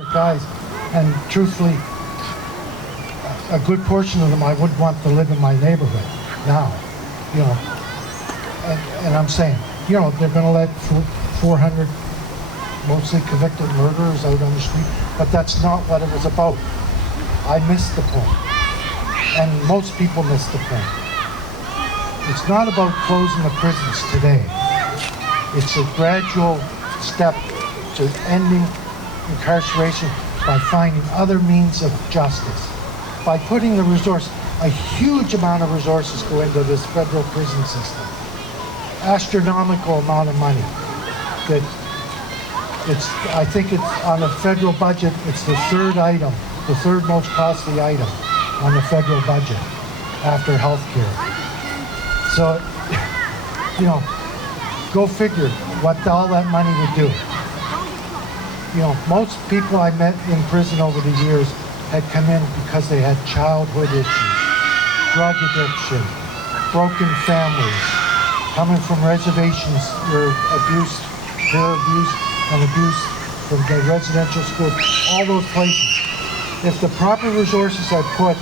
guys, and truthfully, a good portion of them I would want to live in my neighborhood now, you know. And I'm saying, you know, they're going to let 400 mostly convicted murderers out on the street, but that's not what it was about. I missed the point, and most people miss the point. It's not about closing the prisons today. It's a gradual step to ending incarceration by finding other means of justice. By putting the resource, a huge amount of resources go into this federal prison system. Astronomical amount of money. That I think it's on the federal budget, it's the third item, the third most costly item on the federal budget after health care. So, you know, go figure what all that money would do. You know, most people I met in prison over the years had come in because they had childhood issues, drug addiction, broken families, coming from reservations where abuse, peer abuse, and abuse from the residential schools, all those places. If the proper resources are put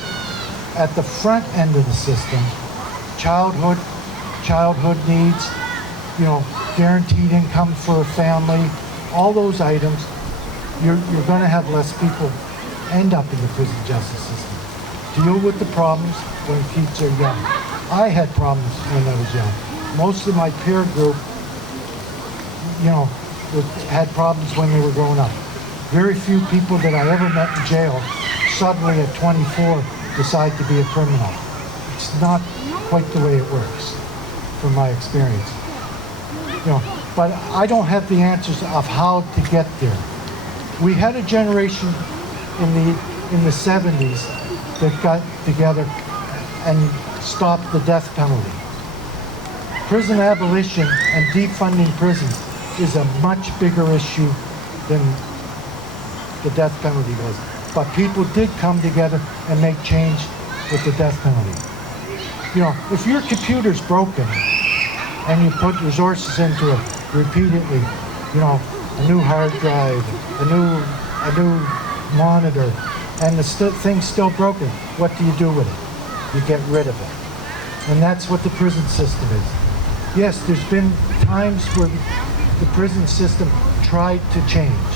at the front end of the system, childhood needs, you know, guaranteed income for a family, all those items, you're going to have less people end up in the prison justice system. Deal with the problems when kids are young. I had problems when I was young. Most of my peer group, you know, had problems when they were growing up. Very few people that I ever met in jail suddenly at 24 decide to be a criminal. It's not quite the way it works, from my experience. You know, but I don't have the answers of how to get there. We had a generation in the 70s that got together and stopped the death penalty. Prison abolition and defunding prison is a much bigger issue than the death penalty was. But people did come together and make change with the death penalty. You know, if your computer's broken and you put resources into it repeatedly, you know, a new hard drive, a new monitor, and the thing's still broken, what do you do with it? You get rid of it. And that's what the prison system is. Yes, there's been times where the prison system tried to change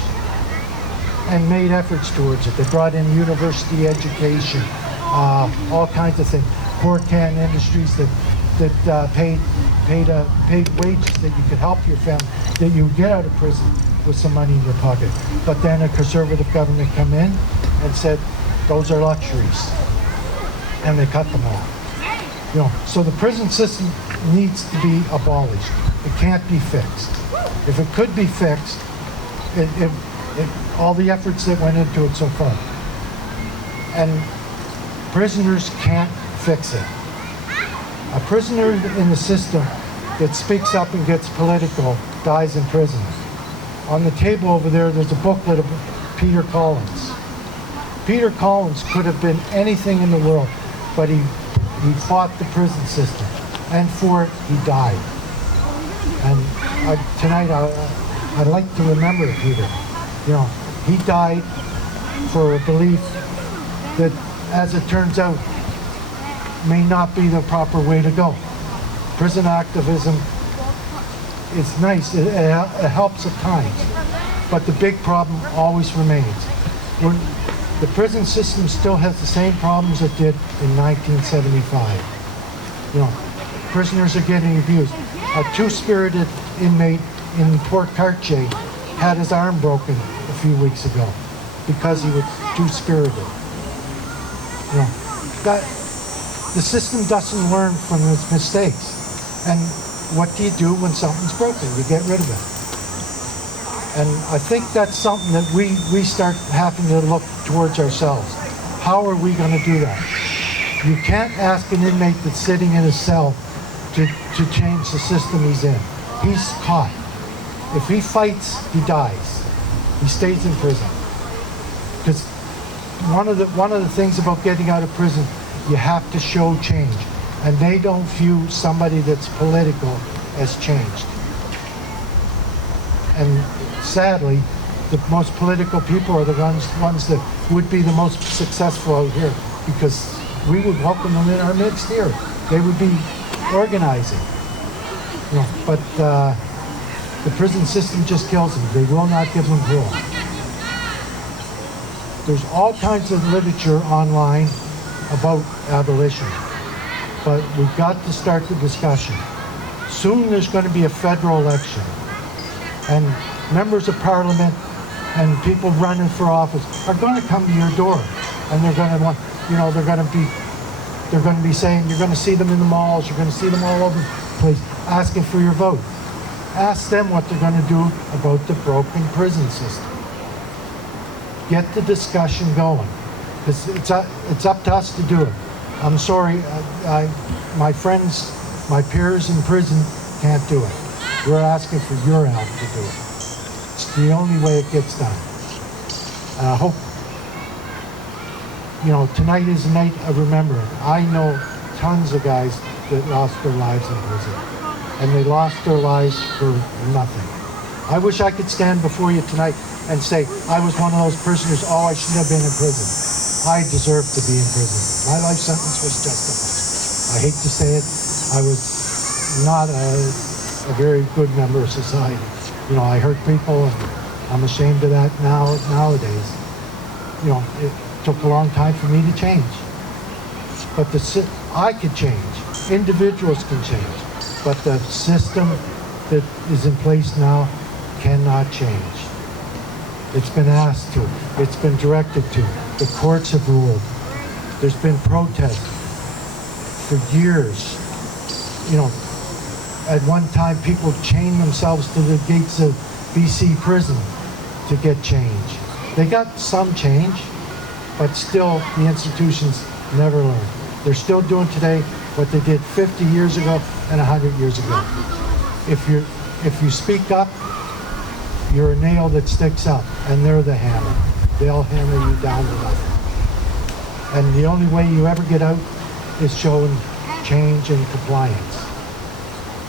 and made efforts towards it. They brought in university education, all kinds of things. Can industries that paid wages that you could help your family, that you would get out of prison with some money in your pocket. But then a conservative government come in and said, those are luxuries. And they cut them all. You know, so the prison system needs to be abolished. It can't be fixed. If it could be fixed, all the efforts that went into it so far. And prisoners can't fix it. A prisoner in the system that speaks up and gets political dies in prison. On the table over there's a booklet of Peter Collins. Peter Collins could have been anything in the world, but he fought the prison system, and for it he died. And tonight I'd like to remember Peter. You know, he died for a belief that, as it turns out, may not be the proper way to go. Prison activism is nice, it helps at times, but the big problem always remains. The prison system still has the same problems it did in 1975. You know, prisoners are getting abused. A two-spirited inmate in Port Cartier had his arm broken a few weeks ago because he was two-spirited. You know, the system doesn't learn from its mistakes. And what do you do when something's broken? You get rid of it. And I think that's something that we start having to look towards ourselves. How are we going to do that? You can't ask an inmate that's sitting in a cell to change the system he's in. He's caught. If he fights, he dies. He stays in prison. Because one of the things about getting out of prison, you have to show change. And they don't view somebody that's political as changed. And sadly, the most political people are the ones that would be the most successful out here, because we would welcome them in our midst here. They would be organizing. You know, but the prison system just kills them. They will not give them parole. There's all kinds of literature online about abolition, but we've got to start the discussion. Soon there's going to be a federal election, and members of parliament and people running for office are going to come to your door, and they're going to want, you know, they're going to be saying, you're going to see them in the malls, you're going to see them all over the place asking for your vote. Ask them what they're going to do about the broken prison system. Get the discussion going. It's up to us to do it. I'm sorry, my friends, my peers in prison can't do it. We're asking for your help to do it. It's the only way it gets done. And I hope, you know, tonight is a night of remembering. I know tons of guys that lost their lives in prison, and they lost their lives for nothing. I wish I could stand before you tonight and say, I was one of those prisoners, oh, I shouldn't have been in prison. I deserve to be in prison. My life sentence was justified. I hate to say it, I was not a very good member of society. You know, I hurt people, and I'm ashamed of that nowadays. You know, it took a long time for me to change. But I could change. Individuals can change. But the system that is in place now cannot change. It's been asked to. It's been directed to. The courts have ruled. There's been protest for years. You know, at one time people chained themselves to the gates of BC prison to get change. They got some change, but still the institutions never learned. They're still doing today what they did 50 years ago and 100 years ago. If you speak up, you're a nail that sticks up, and they're the hammer. They'll hammer you down to nothing. And the only way you ever get out is showing change and compliance.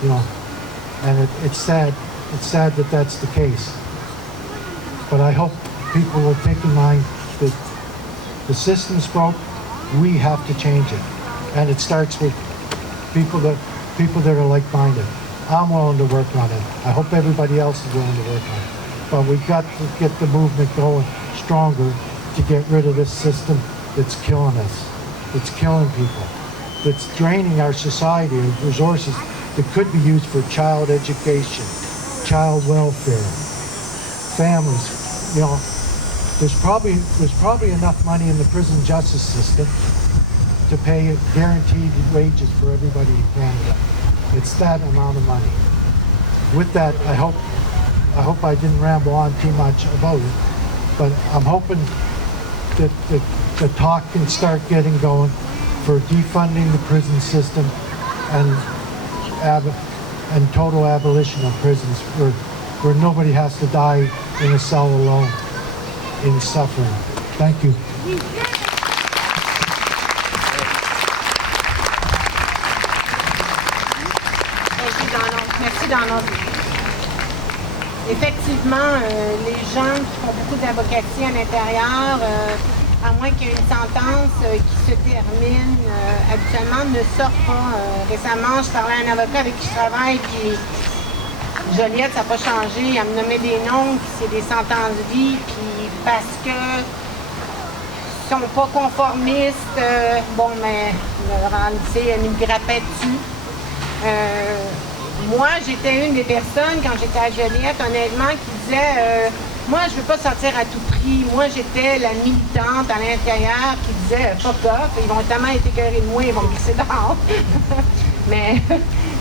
You know, and it's sad. It's sad that that's the case. But I hope people will take in mind that the system's broke. We have to change it, and it starts with people that are like-minded. I'm willing to work on it. I hope everybody else is willing to work on it. But we've got to get the movement going stronger to get rid of this system that's killing us, that's killing people, that's draining our society of resources that could be used for child education, child welfare, families. You know, there's probably enough money in the prison justice system to pay guaranteed wages for everybody in Canada. It's that amount of money. With that, I hope I didn't ramble on too much about it, but I'm hoping that the talk can start getting going for defunding the prison system and total abolition of prisons where nobody has to die in a cell alone in suffering. Thank you. Merci, Donald. Effectivement, les gens qui font beaucoup d'avocatie à l'intérieur, à moins qu'il y ait une sentence qui se termine, habituellement ne sortent pas. Récemment, je parlais à un avocat avec qui je travaille, puis Joliette, ça n'a pas changé. Elle me nommait des noms, puis c'est des sentences vie, puis parce que ils sont pas conformistes, bon, mais elle nous grappait dessus. Moi, j'étais une des personnes, quand j'étais à Joliette, honnêtement, qui disait moi, je veux pas sortir à tout prix. Moi, j'étais la militante à l'intérieur qui disait fuck off, ils vont tellement être écœurés de moi, ils vont me glisser dehors. Mais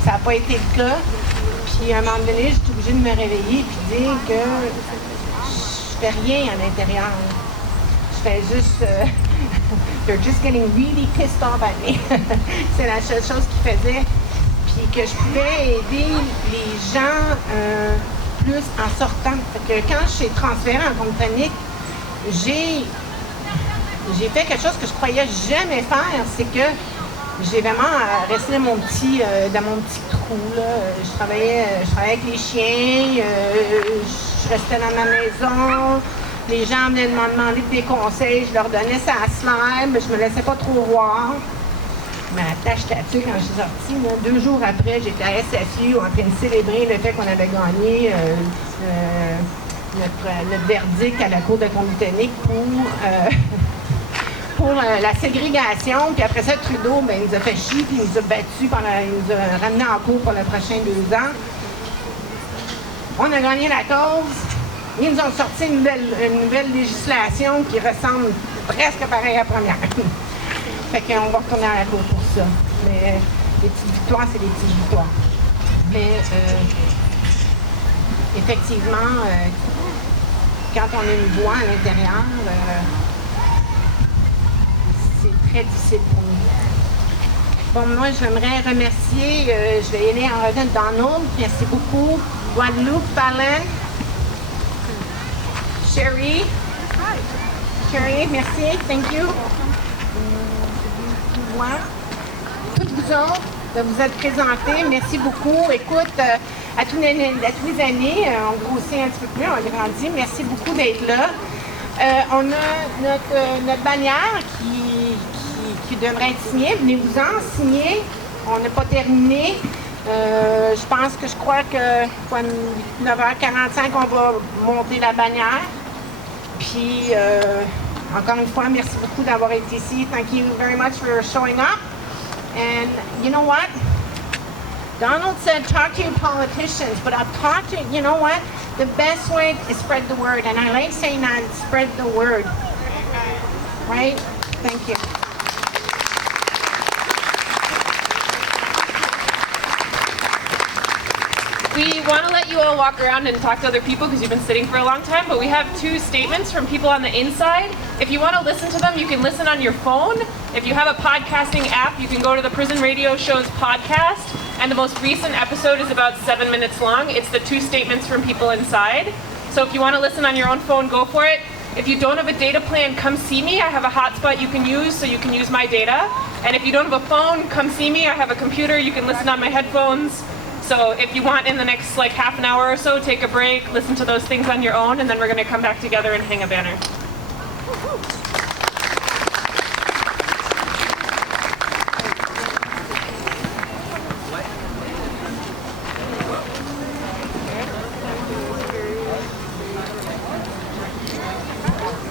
ça n'a pas été le cas. Puis à un moment donné, j'étais obligée de me réveiller et dire que je fais rien à l'intérieur. Je fais juste they're just getting really pissed off at me. C'est la seule chose qu'ils faisaient. Puis que je pouvais aider les gens plus en sortant. Fait que quand je suis transférée en Colombie-Britannique, j'ai fait quelque chose que je croyais jamais faire, c'est que j'ai vraiment resté dans mon petit trou. Là. Je travaillais avec les chiens, je je restais dans ma maison. Les gens venaient de m'en demander des conseils, je leur donnais ça à slime, je me laissais pas trop voir. Mais attache là-dessus, quand je suis sortie, là, 2 jours après, j'étais à SFU en train de célébrer le fait qu'on avait gagné notre verdict à la Cour de compte britannique pour la ségrégation. Puis après ça, Trudeau, ben, il nous a fait chier, puis il nous a battus, il nous a ramenés en cours pour les prochains 2 ans. On a gagné la cause. Ils nous ont sorti une nouvelle législation qui ressemble presque pareil à la première. Fait qu'on va retourner à la cour pour ça. Mais les petites victoires, c'est des petites victoires. Mais effectivement, quand on a une voix à l'intérieur, c'est très difficile pour nous. Bon, moi, j'aimerais remercier, je vais y aller en revenant Donald. Merci beaucoup. Guadeloupe, Palin. Sherry. Sherry, merci. Thank you. Moi. Toutes vous autres, de vous être présentés. Merci beaucoup. Écoute, à tous les années, on grossit un petit peu plus, on grandit. Merci beaucoup d'être là. On a notre bannière qui devrait être signée. Venez-vous-en signer. On n'a pas terminé. Je crois que 9h45, on va monter la bannière. Puis, encore une fois, merci beaucoup d'avoir été ici. Thank you very much for showing up. And you know what? Donald said, talk to your politicians, but I've talked to, you know what? The best way is spread the word. And I like saying that, spread the word. Right? Thank you. We want to let you all walk around and talk to other people because you've been sitting for a long time, but we have 2 statements from people on the inside. If you want to listen to them, you can listen on your phone. If you have a podcasting app, you can go to the Prison Radio Show's podcast, and the most recent episode is about 7 minutes long. It's the 2 statements from people inside. So if you want to listen on your own phone, go for it. If you don't have a data plan, come see me. I have a hotspot you can use, so you can use my data. And if you don't have a phone, come see me. I have a computer. You can listen on my headphones. So if you want, in the next half an hour or so, take a break, listen to those things on your own, and then we're going to come back together and hang a banner.